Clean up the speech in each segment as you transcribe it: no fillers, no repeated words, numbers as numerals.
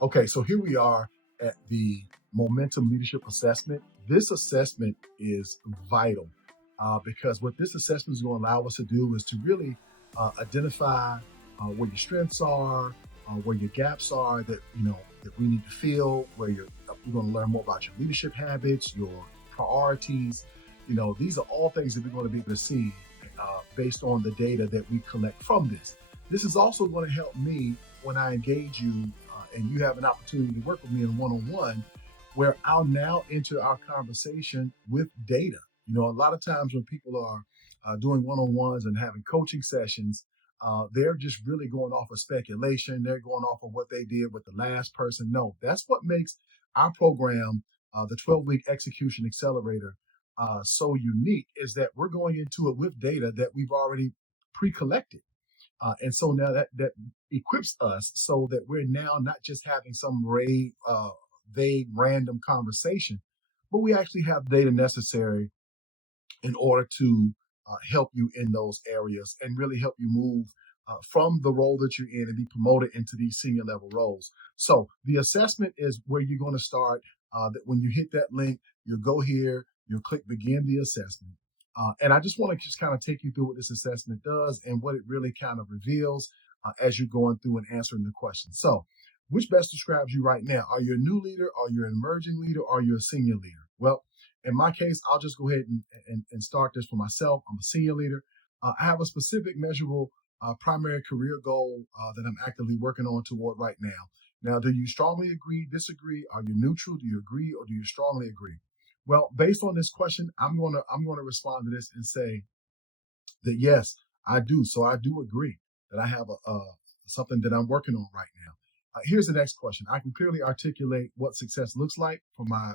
Okay, so here we are at the Momentum Leadership Assessment. This assessment is vital because what this assessment is going to allow us to do is to really identify where your strengths are, where your gaps are that that we need to fill. We're going to learn more about your leadership habits, your priorities. These are all things that we're going to be able to see based on the data that we collect from this. This is also going to help me when I engage you and you have an opportunity to work with me in one-on-one, where I'll now enter our conversation with data. A lot of times when people are doing one-on-ones and having coaching sessions, they're just really going off of speculation. They're going off of what they did with the last person. No, that's what makes our program, the 12-week execution accelerator, so unique, is that we're going into it with data that we've already pre-collected. And so now that equips us so that we're now not just having some vague, random conversation, but we actually have data necessary in order to help you in those areas and really help you move from the role that you're in and be promoted into these senior level roles. So the assessment is where you're going to start. That when you hit that link, you'll go here, you'll click begin the assessment. And I just want to just kind of take you through what this assessment does and what it really kind of reveals as you're going through and answering the questions. So, which best describes you right now? Are you a new leader? Are you an emerging leader? Or are you a senior leader? Well, in my case, I'll just go ahead and start this for myself. I'm a senior leader. I have a specific measurable primary career goal that I'm actively working on toward right now. Now, do you strongly agree, disagree? Are you neutral? Do you agree or do you strongly agree? Well, based on this question, I'm gonna respond to this and say that yes, I do. So I do agree that I have a something that I'm working on right now. Here's the next question. I can clearly articulate what success looks like for my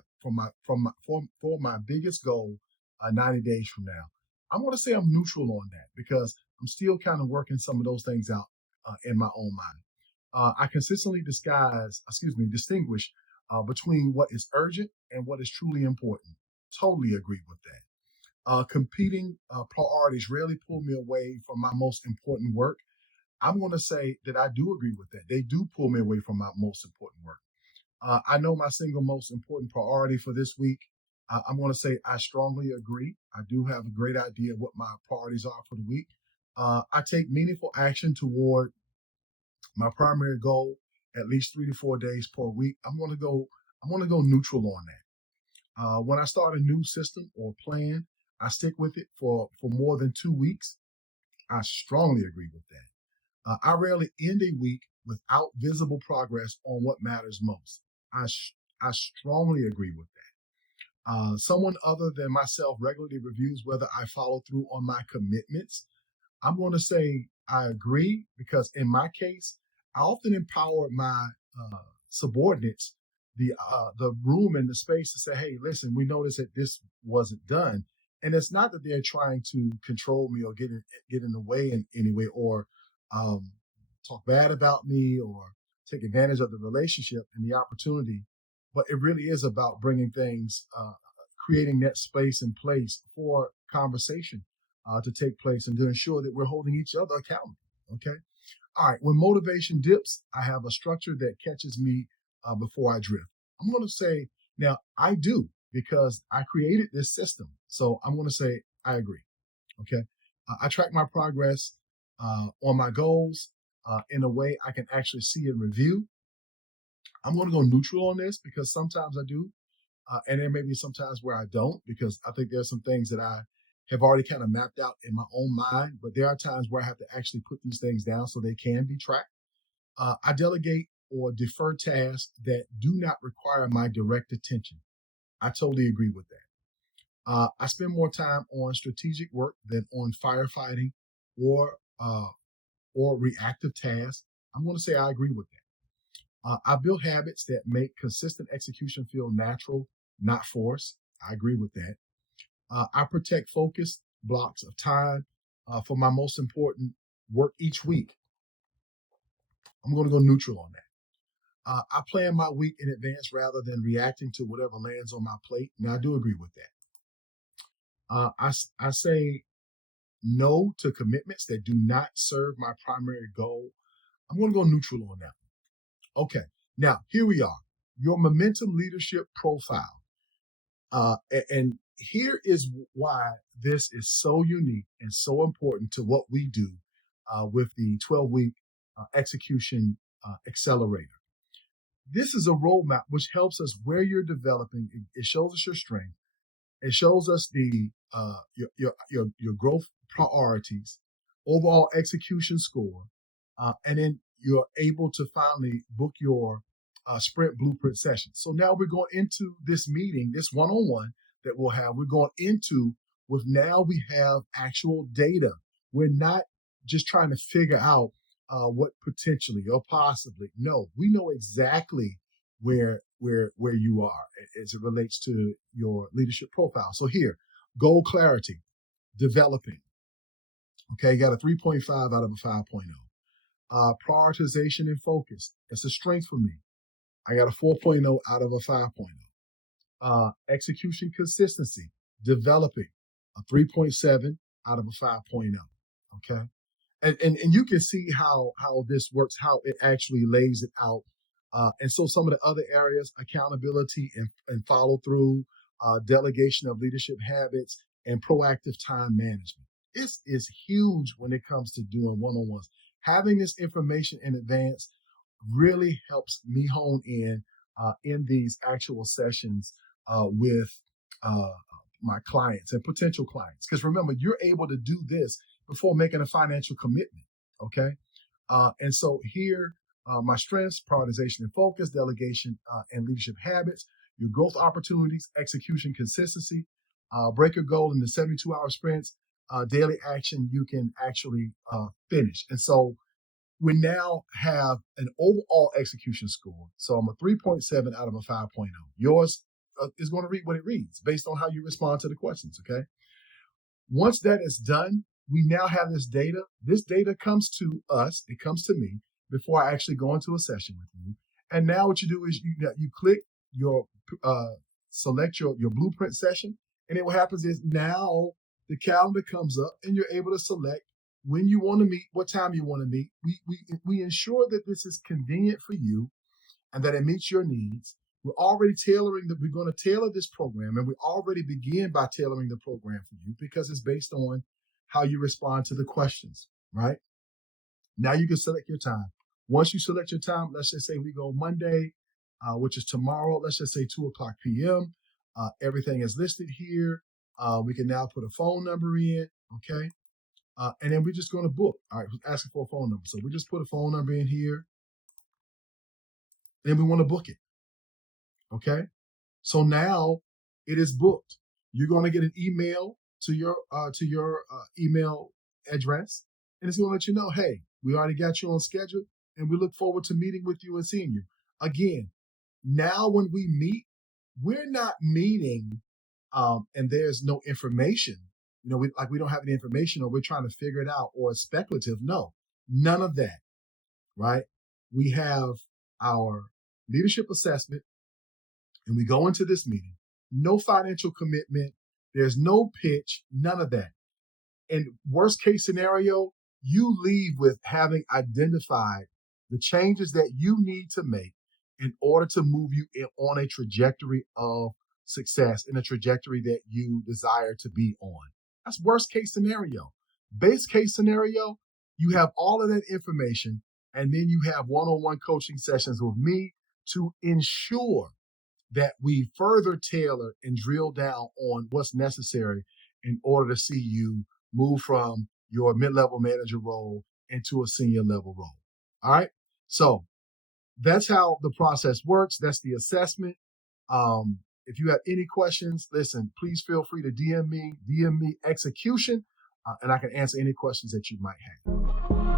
biggest goal 90 days from now. I'm going to say I'm neutral on that because I'm still kind of working some of those things out in my own mind. I consistently distinguish between what is urgent and what is truly important. Totally agree with that. Competing priorities rarely pull me away from my most important work. I'm going to say that I do agree with that. They do pull me away from my most important work. I know my single most important priority for this week. I'm going to say I strongly agree. I do have a great idea of what my priorities are for the week. I take meaningful action toward my primary goal at least 3 to 4 days per week. I'm going to go. I'm going to go neutral on that. When I start a new system or plan, I stick with it for more than 2 weeks. I strongly agree with that. I rarely end a week without visible progress on what matters most. I strongly agree with that. Someone other than myself regularly reviews whether I follow through on my commitments. I'm going to say I agree because in my case, I often empower my subordinates, the room and the space to say, "Hey, listen, we noticed that this wasn't done," and it's not that they're trying to control me or get in the way in any way or um, talk bad about me or take advantage of the relationship and the opportunity, but it really is about bringing things, creating that space and place for conversation to take place and to ensure that we're holding each other accountable. Okay. All right. When motivation dips, I have a structure that catches me before I drift. I'm going to say now I do because I created this system. So I'm going to say I agree. Okay. I track my progress on my goals in a way I can actually see and review. I'm going to go neutral on this because sometimes I do, and there may be some times where I don't because I think there's some things that I have already kind of mapped out in my own mind. But there are times where I have to actually put these things down so they can be tracked. I delegate or defer tasks that do not require my direct attention. I totally agree with that. I spend more time on strategic work than on firefighting or uh, or reactive tasks. I'm going to say I agree with that. I build habits that make consistent execution feel natural, not forced. I agree with that. I protect focused blocks of time for my most important work each week. I'm going to go neutral on that. I plan my week in advance rather than reacting to whatever lands on my plate. Now, I do agree with that. I say no to commitments that do not serve my primary goal. I'm going to go neutral on that. Okay. Now, here we are, your momentum leadership profile. And here is why this is so unique and so important to what we do with the 12-week execution accelerator. This is a roadmap which helps us where you're developing. It shows us your strength. It shows us the your growth priorities, overall execution score, and then you're able to finally book your sprint blueprint session. So now we're going into this meeting, this one-on-one that we'll have. We're going into with now we have actual data. We're not just trying to figure out what potentially or possibly. No, we know exactly where you are as it relates to your leadership profile. So here, goal clarity, developing. Okay, you got a 3.5 out of a 5.0. Prioritization and focus. It's a strength for me. I got a 4.0 out of a 5.0. Execution consistency, developing, a 3.7 out of a 5.0. Okay. And you can see how this works, how it actually lays it out. And so some of the other areas, accountability and follow through, delegation of leadership habits, and proactive time management. This is huge when it comes to doing one-on-ones. Having this information in advance really helps me hone in these actual sessions with my clients and potential clients. Because remember, you're able to do this before making a financial commitment. Okay. And so here, my strengths, prioritization and focus, delegation and leadership habits, your growth opportunities, execution consistency, break your goal in the 72-hour sprints, daily action you can actually finish. And so we now have an overall execution score. So I'm a 3.7 out of a 5.0. Yours is going to read what it reads based on how you respond to the questions. Okay. Once that is done, we now have this data. This data comes to us. It comes to me before I actually go into a session with you. And now what you do is you click your, select your blueprint session. And then what happens is now the calendar comes up and you're able to select when you want to meet, what time you want to meet. We ensure that this is convenient for you and that it meets your needs. We're already we're going to tailor this program, and we already begin by tailoring the program for you because it's based on how you respond to the questions, right? Now you can select your time. Once you select your time, let's just say we go Monday, which is tomorrow, let's just say 2:00 p.m. Everything is listed here. We can now put a phone number in, okay? And then we're just going to book. All right, who's asking for a phone number? So we just put a phone number in here, and then we want to book it. Okay. So now it is booked. You're going to get an email to your email address, and it's going to let you know, hey, we already got you on schedule, and we look forward to meeting with you and seeing you. Again, now when we meet, we're not meeting, and there's no information. We don't have any information, or we're trying to figure it out, or it's speculative. No, none of that. Right? We have our leadership assessment. And we go into this meeting, no financial commitment, there's no pitch, none of that. And worst case scenario, you leave with having identified the changes that you need to make in order to move you on a trajectory of success, in a trajectory that you desire to be on. That's worst case scenario. Base case scenario, you have all of that information, and then you have one-on-one coaching sessions with me to ensure that we further tailor and drill down on what's necessary in order to see you move from your mid-level manager role into a senior level role. All right. So that's how the process works. That's the assessment. If you have any questions, listen, please feel free to DM me execution, and I can answer any questions that you might have.